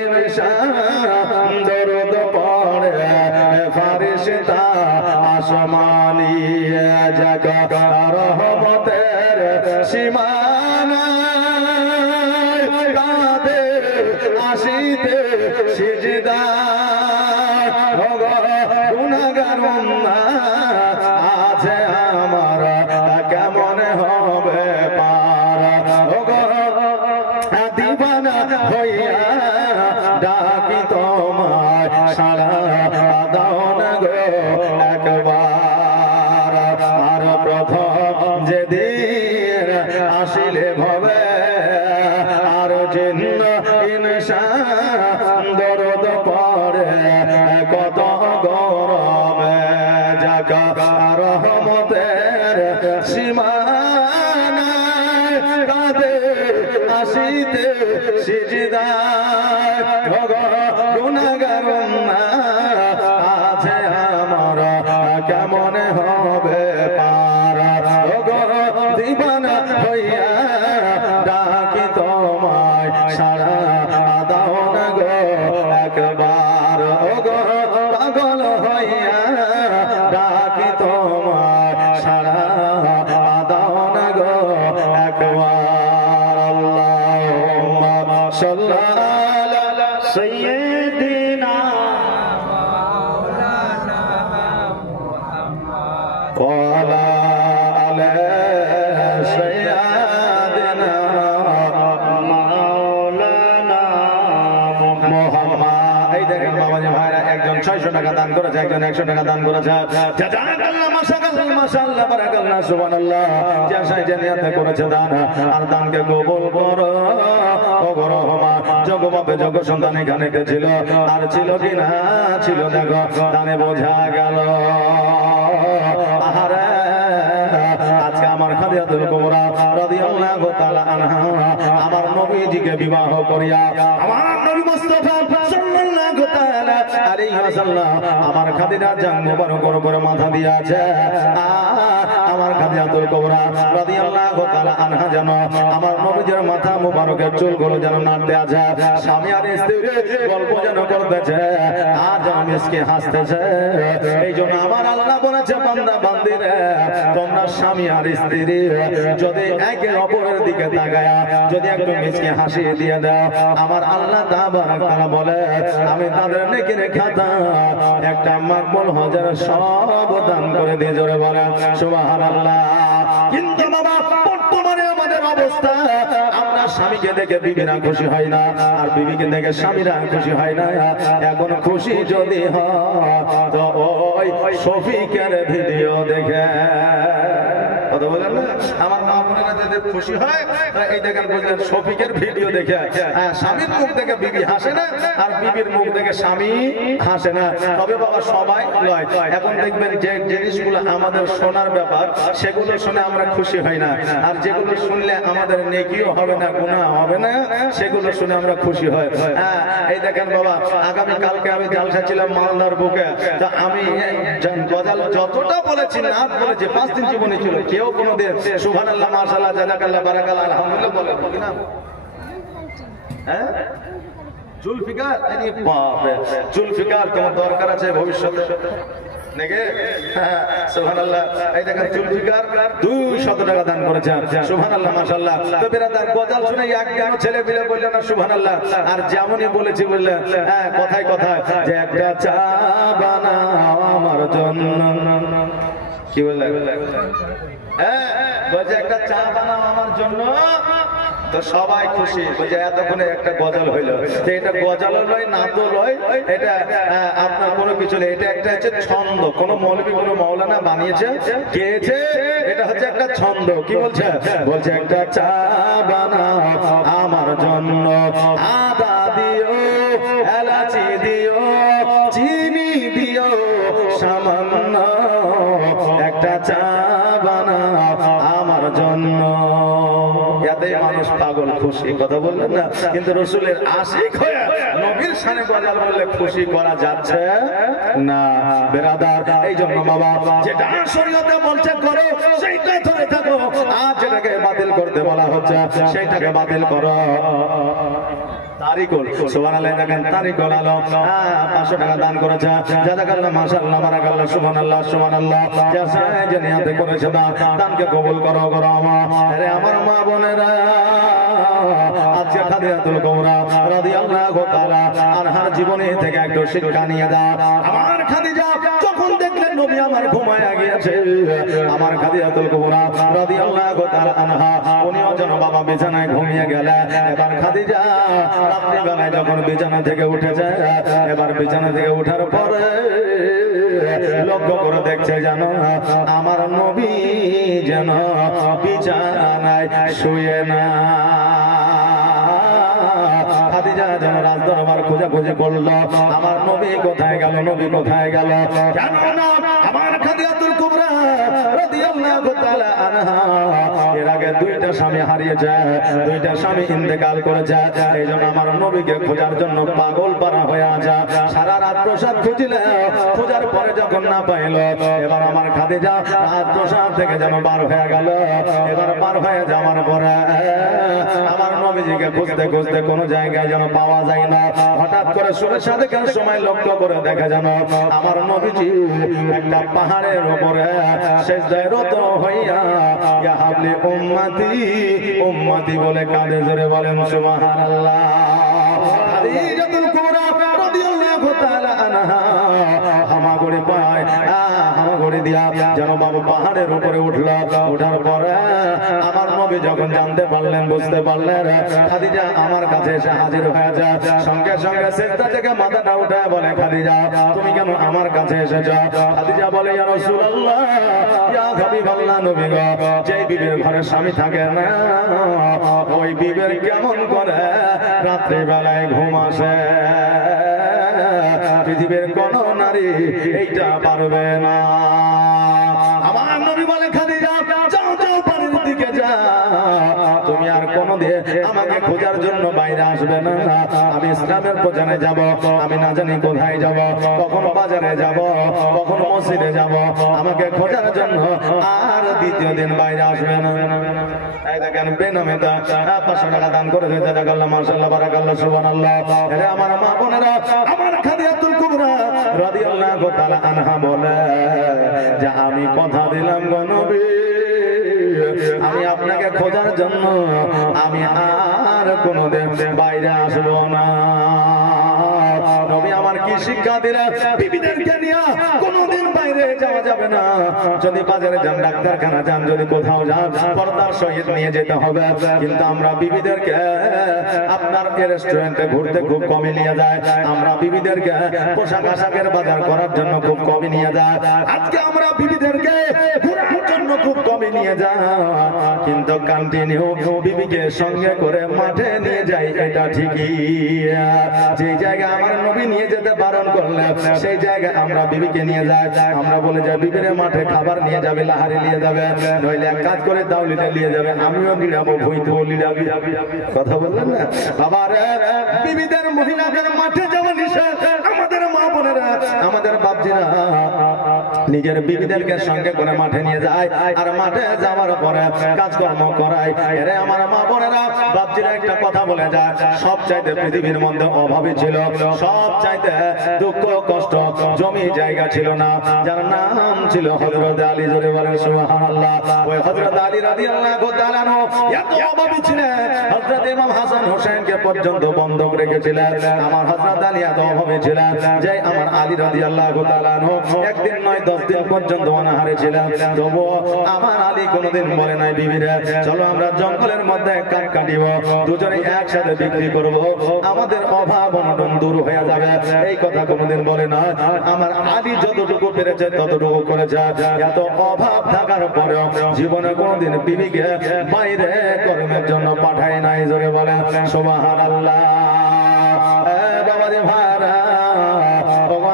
ইনসান দরুদ পড়ে ফারিস্তা আসমানী। জগৎ রহমতের সীমানা কাঁদে আসিতে সিজদা গুনাহগার উম্মাত আছে আমার কেমন হবে পার। দিবানা হইয়া ডাকি তোমায় সারা দাও না গো একবার। আর প্রথম যেদিন আসিলে ভবে আর জিন্ন ইনসান দরদ পড়ে কত গরমে। জাগা রহমতের সীমানা কাঁদে আসিতে সিজদায় গুনাহগার উম্মাত আছে আমার কেমন হবে পার। দিবানা হইয়া ডাকি তোমায় সারা দাও না গো একবার। পাগল হইয়া ডাকি তোমায় সারা দাও না গো একবার। আল্লাহুম্মা সাল্লি আলা সাইয়্যিদিনা ওয়ালা আলা সাইয়্যিদিনা মাওলানা মুহাম্মদ। এই দেখেন বাবাজি ভাইরা, একজন 600 টাকা দান করেছে, একজন 100 টাকা দান করেছে। জাযাকাল্লাহ মাশাআল্লাহ মাশাআল্লাহ বারাকাল্লাহ সুবহানাল্লাহ। যে আশায় যে নিয়তে করেছে দান আর দানকে কবুল করো। ও গো রহমান, জগবাপে জগ সন্তান এখানে ছিল আর ছিল কিনা ছিল দেখো দানে বোঝা গেল। আহারে আজকে আমার খাদিজাতুল কুবরা রাদিয়াল্লাহু তাআলা আনহা আমার নবীজিকে বিবাহ করিয়া আমার নবী মুস্তাফা সাল্লাল্লাহু তাআলা আলাইহি ওয়াসাল্লাম আমার খাদিজা জান মুবারকের উপরে মাথা দিয়েছে। আমার খাদিজাতুল কুবরা রাদিয়াল্লাহু তাআলা আনহা যেন আমার নবীজির মাথা মুবারকের চুলগুলো যেন নাড়তে আছে, স্বামী আর স্ত্রীর গল্প যেন করতেছে আর যেন মিসকে হাসতেছে। এই জন্য আমার আল্লাহ বলেছে বান্দা বান্দিরে তোমরা স্বামী আর স্ত্রী যদি একে অপরের দিকে তাকায়া যদি একটু মিসকে হাসি দিয়ে দাও আমার আল্লাহ তাবারক তাআলা বলে আমি তাদের নেকির খাতা দাতা একটা মাকবুল হজের সব দান করে দিয়ে জোরে বলেন সুবহানাল্লাহ। কিন্তু বাবা বর্তমানে আমাদের অবস্থা, আমরা স্বামীকে দেখে বিবিরা খুশি হয় না, আর বিবিকে দেখে স্বামীরা খুশি হয় না। এখন খুশি যদি হয় তো ওই শফিকের ভিডিও দেখে, কথা বলেন না, আমার মা বোনেরা যাদের খুশি হয় এই দেখেন বলছেন শফিকের ভিডিও দেখে স্বামীর মুখ দেখে বিবি হাসে না, আর বিবির মুখ দেখে স্বামী হাসে না। তবে বাবা সবাই লয়, এখন দেখবেন যে জিনিসগুলো আমাদের শোনার ব্যাপার সেগুলো শুনে আমরা খুশি হই না, আর যেগুলো শুনলে আমাদের নেকিও হবে না গুনাহ হবে না সেগুলো শুনে আমরা খুশি হই। এই দেখেন বাবা, আগামী কালকে আমি জালসা ছিলাম মালদার বুকে, তা আমি গজাল যতটা বলেছি না বলেছি 5 দিন জীবনে ছিল, কেউ কোনোদিন সুবহানাল্লাহ মাশাআল্লাহ জাযাকাল্লাহ বারাকাল্লাহ আলহামদুলিল্লাহ বলে কিনা? হ্যাঁ জুলফিকার, আরে বাপ রে, জুলফিকার তোমার দরকার আছে ভবিষ্যতে নাকি? সুবহানাল্লাহ। এই দেখেন জুলফিকার 200 টাকা দান করেছেন, সুবহানাল্লাহ মাশাআল্লাহ। তো বিরাদার গজাল শুনে এক কেন ছেলে মিলে বললেন না সুবহানাল্লাহ, আর যেমনই বলেছি বললেন কথায় কথায় যে একটা চা বানাও আমার জন্য, কি বললেন? বলছে একটা চা বানাও আমার জন্য, তো সবাই খুশি। বলছে এতক্ষণে একটা গজল হইল, এটা গজল লয় না তো লয়, এটা আপনার কোনো কিছু নেই, এটা একটা হচ্ছে ছন্দ, কোন মৌলবী কোন মাওলানা বানিয়েছে গেয়েছে, এটা হচ্ছে একটা ছন্দ। কি বলছে? বলছে একটা চা বানাও আমার জন্য, আদা দিও এলাচি দিও চিনি দিও সামান্য, একটা চা বানাও আমার জন্য। এতেই মানুষ পাগল খুশি, কথা বললেন না? কিন্তু রসুলের আশিক হয়ে নবীর শানে গজল বললে খুশি করা যাচ্ছে না বেরাদার। এই জন্য বাবা যেটা শরীয়তে বলছে করো সেইটা ধরে থাকো, আর যেটাকে বাতিল করতে বলা হচ্ছে সেইটাকে বাতিল করো। তারিকুল সুবহানাল্লাহ, দেখেন তারিকুল আলম 500 টাকা দান করেছে, জাযাকাল্লাহ মাশাআল্লাহ বারাকাল্লাহ সুবহানাল্লাহ সুবহানাল্লাহ। যে নিয়তে করেছে দানকে কবুল করো করো আরে আমার মা বোনেরা। আজকে খাদিজাতুল কুবরা রাদিয়াল্লাহু তাআলা আনহার জীবনী থেকে একটু শিক্ষা নিয়ে দাও। আমার খাদিজা যখন দেখলেন নবী আমার ঘুমায় গিয়েছে, আমার খাদিজাতুল কুবরা রাদিয়াল্লাহু তাআলা আনহা উনিও যেন বাবা বিছানায় ঘুমিয়ে গেলেন। এবার খাদিজা রাত্রিবেলায় যখন বিছানা থেকে উঠেছে, এবার বিছানা থেকে উঠার পরে লক্ষ্য করে দেখছে যেন আমার নবী যেন বিছানায় শুয়ে না। খাদিজা যেন রাজদরবার খোঁজাখুঁজি করলো, আমার নবী কোথায় গেল, নবী কোথায় গেল। কেননা আমার খাদিজাতুল কুবরা রাদিয়াল্লাহু তাআলা আনহা এর আগে 2টা স্বামী হারিয়েছে, 2টা স্বামী ইন্তেকাল করেছে। এই জন্য আমার নবীকে খোঁজার জন্য পাগল পারা হয়ে আছে। সারা রাত প্রসাদ খুঁজলে, খোঁজার পরে যখন না পাইল, এবার আমার খাদিজা রাত প্রসাদ থেকে যেন বার হয়ে গেল। এবার বার হয়ে যাওয়ার পরে আমার নবীজিকে খুঁজতে খুঁজতে কোনো জায়গায় যেন পাওয়া যায় না। হঠাৎ করে সুরে সাদেকের সময় লক্ষ্য করে দেখা যেন আমার নবীজি একটা পাহাড়ের উপরে সেজদায় রত হইয়া ইয়া হাবলি উম্মতি উম্মতি বলে কাঁদে, জোরে বলেন সুবহানাল্লাহ। খাদিজাতুল কুবরা রাদিয়াল্লাহু তাআলা আনহা হামাগুড়ি পায়, হামাগুড়ি দিয়া যেন বাবু পাহাড়ের উপরে উঠলো। ওঠার পরে আমার নবী যখন জানতে পারলেন, বুঝতে পারলেন খাদিজা আমার কাছে এসে হাজির হয়ে যায়, সঙ্গে সঙ্গে সিজদা থেকে মাথাটা উঠায় বলে, খাদিজা তুমি কেন আমার কাছে এসেছো? খাদিজা বলে, ইয়া রাসূলুল্লাহ, ইয়া হাবিবাল্লাহ, নবী গো, যেই বিবির ঘরে স্বামী থাকে না ওই বিবির কেমন করে রাত্রি বেলায় ঘুম আসে? পৃথিবীর কোন নারী এইটা পারবে না। আমার নবী বলে, খাদিজা যাও যাও বাড়ির দিকে যাও, তুমি আর কোনদিন আমাকে খোঁজার জন্য বাইরে আসবে না। আমি ইসলামের প্রচারে যাব, আমি না জানি কোথায় যাব, কখনো বাজারে যাব, কখনো মসজিদে যাব, আমাকে খোঁজার জন্য আর দ্বিতীয় দিন বাইরে আসবে না। এই দেখেন বেনামে 500 টাকা দান করেছে, জাযাকাল্লাহ মাশাআল্লাহ বারাকাল্লাহ সুবহানাল্লাহ। আরে আমার মা বোনেরা, আমার খাদিজাতুল কুবরা রাদিয়াল্লাহু তাআলা আনহা বলে যে আমি কথা দিলাম গো নবী, আমি আপনাকে খোঁজার জন্য আমি আর কোনদিন বাইরে আসবো না। নবী আমার কি শিক্ষা দিলেন, বিবিদেরকে নিয়ে কোনোদিন বাইরে যাওয়া যাবে না। যদি বাজারে যান, ডাক্তারখানা যান, যদি কোথাও যান, পর্দার সহিত নিয়ে যেতে হবে। কিন্তু আমরা বিবিদেরকে আপনার রেস্টুরেন্টে ঘুরতে খুব কমই নিয়ে যায়। আমরা বিবিদেরকে পোশাক আশাকের বাজার করার জন্য খুব কমই নিয়ে যায়। আজকে আমরা বিবিদেরকে ঘোরার জন্য খুব কমই নিয়ে যাই, কিন্তু কন্টিনিউ বিবিকে সঙ্গে করে মাঠে নিয়ে যাই। এটা ঠিকই, যে জায়গায় আমার নবী নিয়ে যেতে বারণ করলেন সেই জায়গায় আমরা বিবিকে নিয়ে যাই। আমরা বলে যাই বিবিরে মাঠে খাবার নিয়ে যাবে, লাহারি নিয়ে যাবে, নইলে এক কাজ করে দাউলিটা নিয়ে যাবে, আমিও লিড়াবো, ভুইতেও লিড়াবি। কথা বললেন না বাবা রে? বিবিদের মহিলাদের মাঠে যাওয়া নিষেধ। আমাদের মা বোনেরা, আমাদের বাপজিরা নিজের বিবিদেরকে সঙ্গে করে মাঠে নিয়ে যায়, আর মাঠে যাওয়ার পরে কাজকর্ম করায়। এরে আমার মা বোনেরা, বাপজিরা একটা কথা বলে যায়, সব চাইতে পৃথিবীর মধ্যে অভাবী ছিল, সব চাইতে দুঃখ কষ্ট, জমি জায়গা ছিল না, যার নাম ছিল হযরত আলী। জোরে বলেন সুবহানাল্লাহ। ওই হযরত আলী রাদিয়াল্লাহু তাআলা এত অভাবী ছিলেন, হযরত ইমাম হাসান হোসেনকে পর্যন্ত বন্ধক রেখেছিলেন। আমার হযরত আলী এত অভাবী ছিলেন যে আমার আলী রাদিয়াল্লাহু তাআলা একদিন নয় 10 দিন পর্যন্ত অনাহারে ছিলেন। তবুও আমার আলী কোনোদিন বলে নাই বিবিরা চলো আমরা জঙ্গলের মধ্যে কাঠ কাটিব, দুজনে একসাথে বিক্রি করব, আমাদের অভাব অনটন দূর হয়ে যাবে। এই কথা কোনোদিন বলে না। আমার আলী যতটুকু পেরেছে ততটুকু করেছে। এত অভাব থাকার পরেও জীবনে কোনোদিন বিবিকে বাইরে কর্মের জন্য পাঠায় নাই। জোরে বলেন সুবহানাল্লাহ। বাবারে ভাইরা,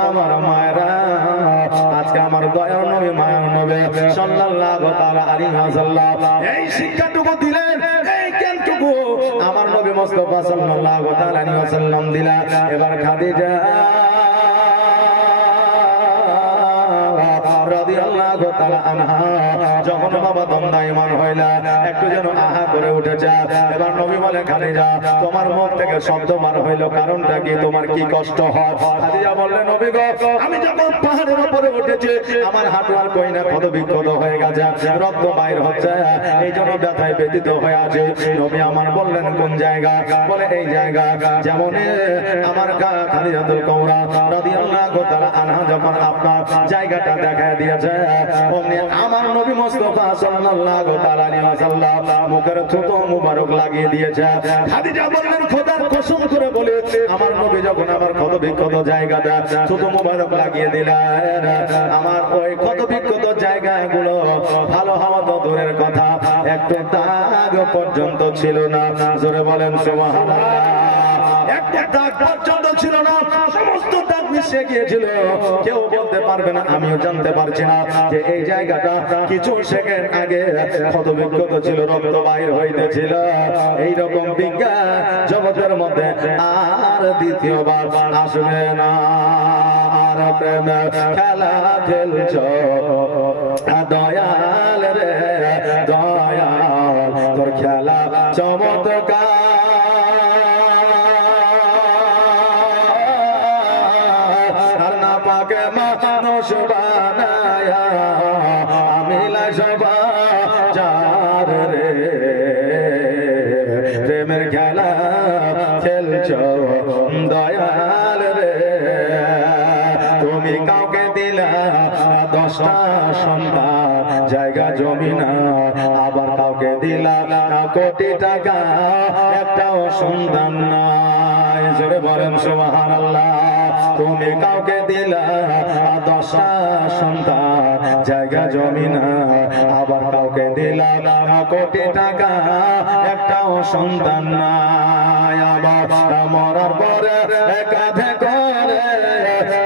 আমার মায়েরা, আজকে আমার দয়ার নবী মায়ার নবী সাল্লাল্লাহু তাআলা আলাইহি ওয়াসাল্লাম এই শিক্ষাটুকু দিলেন, এই জ্ঞানটুকু আমার নবী মুস্তাফা সাল্লাল্লাহু তাআলা আলাইহি ওয়াসাল্লাম দিলেন। এবার খাদিজা রাদিয়াল্লাহু তাআলা আনহা যখন বাবা দণ্ডায়মান হইলা, একটু যেন আহা করে উঠেছে। এবার নবী বলে খাদিজা তোমার মুখ থেকে শব্দ বার হইল, কারণটা কি, তোমার কি কষ্ট হয়? খাদিজা বললেন নবী গো, আমি যখন পাহাড়ের উপরে উঠেছি আমার হাঁটু আর কইনা ক্ষত বিক্ষত হয়ে গেছে, রক্ত বাইর হচ্ছে, এই জন্য ব্যথায় ব্যথিত হয়ে আছে। নবী আমার বললেন কোন জায়গা? বলে এই জায়গা। যেমন আমার খাদিজাতুল কুবরা রাদিয়াল্লাহু তাআলা আনহা যখন আপনার জায়গাটা দেখায় দিয়েছে, অমনি আমার নবী মুস্তাফা সাল্লাল্লাহু তাআলা আলাইহি ওয়াসাল্লাম মুখের থুতু মুবারক লাগিয়ে দিয়েছে। খাদিজা বললেন খোদার কসম করে বলে আমার নবী যখন আমার ক্ষত বিক্ষত জায়গাটা থুতু মুবারক লাগিয়ে দিলেন, আমার ওই ক্ষত বিক্ষত জায়গাগুলো ভালো হওয়া তো দূরের কথা, একটু দাগ পর্যন্ত ছিল না। জোরে বলেন সুবহানাল্লাহ। একটা দাগ পর্যন্ত ছিল না, সমস্ত দাগ মিশে গিয়েছিল। কেউ বলতে পারবে না, আমিও জানতে পারছি না যে এই জায়গাটা কিছু সেকেন্ড আগে ক্ষত বিক্ষত ছিল, রক্ত বাইর হইতেছিল। এইরকম বিজ্ঞান জগতের মধ্যে আর দ্বিতীয়বার আসবে না। আর প্রেম খেলা খেলছ দয়াল রে দয়াল, তোর খেলা চমৎকার, আর না পাকে মানুষ বানায়া আমি লাজবা যার রে, প্রেমের খেলা খেলছ দয়াল রে। তুমি কাউকে দিলা 10টা সন্তান, জায়গা জমি না, আবার কাউকে দিলা কোটি টাকা, একটাও সন্তান নাই। জোরে বলেন সুবহানাল্লাহ। তুমি কাউকে দিলা 10টা সন্তান, জায়গা জমি না, আবার কাউকে দিলা কোটি টাকা, একটাও সন্তান নাই। আবার মরার পরে কাঁধে করে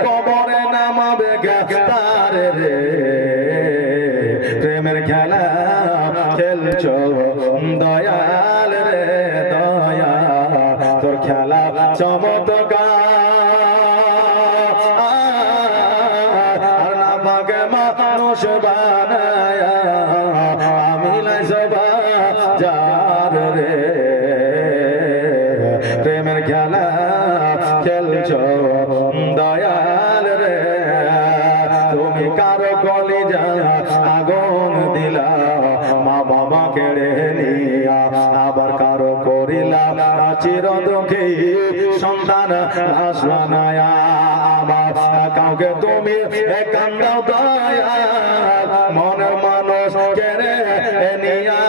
কবরে নামাবে তার রে, প্রেমের খেলা খেলছ দয়াল রে দয়া, তোর খেলা চমৎকার, আর না পাকে মানুষ বানায়া আমি লাজবা যার রে, প্রেমের খেলা খেলছ দয়াল রে। তুমি কারো কলিজা আগুন দিলা, মা বাবা কেড়ে নিয়া, আবার কারো করিলা চিরদুখী সন্তান আসবানায়া আমার কাউকে তুমি কান্দাও দয়া মনের মানুষ কেড়ে নিয়া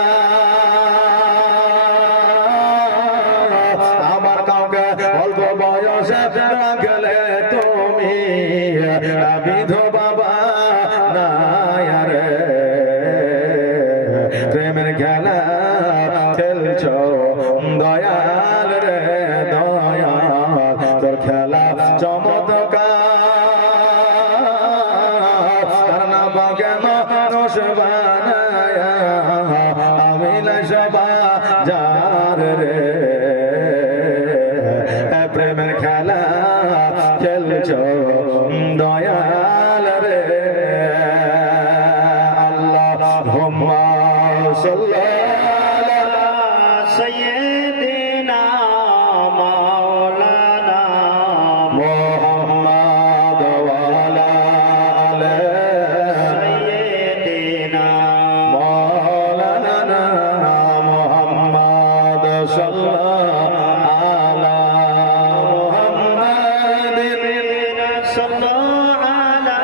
আমার কাউকে অল্প বয়সে রাখলে তুমি বিধবা বানায়া রে প্রেমের খেলা খেলছো দয়াল রে দয়াল তোর খেলা চমৎকার না বাগে মানুষ বানায়া আমি লাইসবা যার রে প্রেমের খেলা খেলছো দয়াল রে আল্লাহুম্মা সাল্লি আলা সাইয়্যিদিনা মাওলানা মুহাম্মদ ওয়া আলা আলি সাইয়্যিদিনা মাওলানা মুহাম্মদ সাল্লাল্লাহু আলা মুহাম্মাদিন সাল্লাল্লাহু আলা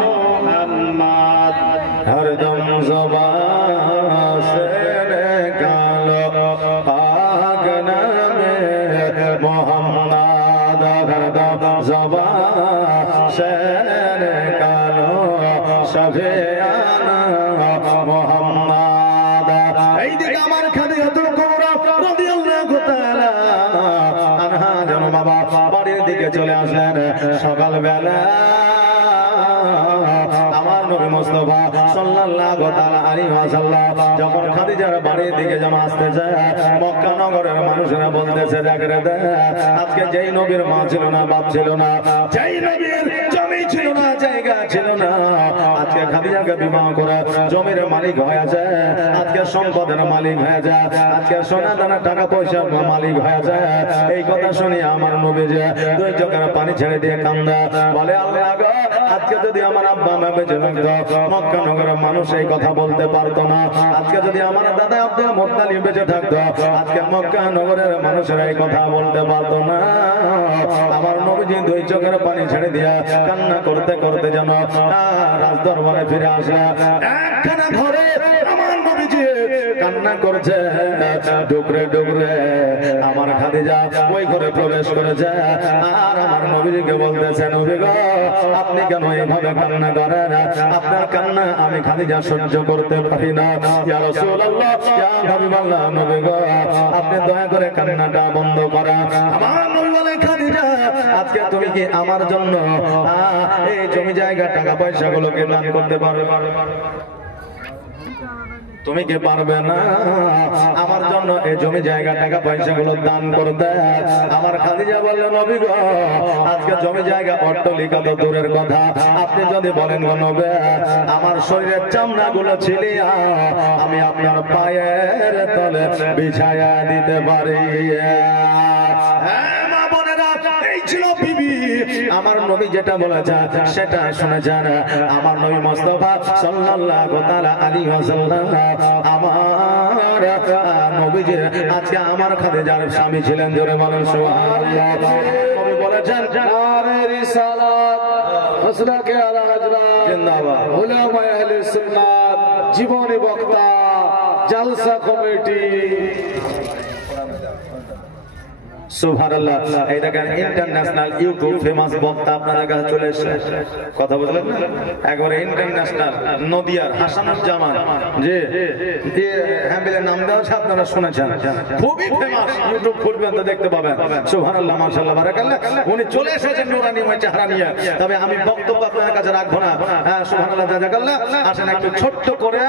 মুহাম্মদ হরদম ज़बान से निकालो पाक नामे मोहम्मद हरदम ज़बान से निकालो शफीआना मोहम्मद এই দিকে আমার খাদিজাতুল কুবরা রাদিয়াল্লাহু তাআলা আনহা যেন বাবা বাড়ির দিকে চলে আসলেন সকালবেলা আমার নবী মুস্তাফা সাল্লাল্লাহু তাআলা আলাইহি ওয়াসাল্লাম যখন খাদিজার বাড়ির দিকে যেন আসতে যায় মক্কা নগরের মানুষেরা বলতেছে জাগরে আজকে যেই নবীর মা ছিল না বাপ ছিল না যেই নবীর জমি ছিল না জায়গা ছিল না আজকে খাদিজাকে বিবাহ করে জমির মালিক হয়ে যায় আজকে সম্পদের মালিক হয়ে যায় আজকে সোনা দানা টাকা পয়সার মালিক হয়ে যায় এই কথা শুনে আমার নবী যে দুই চোখের পানি ছেড়ে দিয়ে কান্দা বলে আল্লাহ গো আজকে যদি আমার আব্বা মা বেঁচে থাকতো মক্কা নগরের মানুষ এই কথা বলতে পারতো না আজকে যদি আমার দাদা আব্দুল মুত্তালিব বেঁচে থাকতো আজকে মক্কা নগরের মানুষেরা এই কথা বলতে পারতো না আমার নবীজি দুই চোখের পানি ছেড়ে দিয়া কান্না করতে করতে যেন রাজ দরবারে ফিরে আসা একখানা ঘরে আমার নবীজি কান্না করছে ডুকরে ডুকরে আমার খাদিজা ওই ঘরে প্রবেশ করেছে আর আমার নবীজিকে বলতেছে নবী গো আপনি কেন এইভাবে কান্না করেন আপনার কান্না আমি খাদিজা সহ্য করতে পারি না ইয়া রাসূলুল্লাহ ইয়া হাবিবাল্লাহ নবী গো আপনি দয়া করে কান্নাটা বন্ধ করেন আমার নবী বলে খাদিজা আজকে তুমি কি আমার জন্য এই জমি জায়গা টাকা পয়সা গুলোকে দান করতে পারবে তুমি কি পারবে না আমার জন্য এই জমি জায়গা টাকা পয়সা গুলো দান করতে আমার খাদিজা বলল নবী গো আজকে জমি জায়গা অট্টালিকা তো দূরের কথা আপনি যদি বলেন গো নবী আমার শরীরের চামড়া গুলো ছিলিয়া আমি আপনার পায়ের তলে বিছায়া দিতে পারি এই ছিল বিবি আমার নবী যেটা বলেছে সেটা শুনেছেন আমার নবী মুস্তাফা সাল্লাল্লাহু তাআলা আলাইহি ওয়াসাল্লাম আমার নবীজি আজকে আমার খাদিজার স্বামী ছিলেন জোরে বলেন সুবহানাল্লাহ নবী বলেছেন নারে রিসালাত মাসলাকে আলা হযরত জিন্দাবাদ উলামা আহলে সুন্নাত জীবনী বক্তা জলসা কমিটি সুবহানাল্লাহ এই দেখেন ইন্টারন্যাশনাল ইউটিউব ফেমাস বক্তা আপনাদের কাছে চলে এসেছে কথা বুঝলেন না একবারে ইন্টারন্যাশনাল নদিয়ার হাসানুজ্জামান জি হ্যাম্বেলের নাম দেওয়া আছে আপনারা শুনেছেন খুবই ফেমাস ইউটিউব খুলবেন তো দেখতে পাবেন সুবহানাল্লাহ মাশাআল্লাহ বারাকাল্লাহ উনি চলে এসেছেন নুরানিময় চেহারা নিয়ে তবে আমি বক্তব্য আপনাদের কাছে রাখবো না সুবহানাল্লাহ জাযাকাল্লাহ আসেন একটু ছোট্ট করে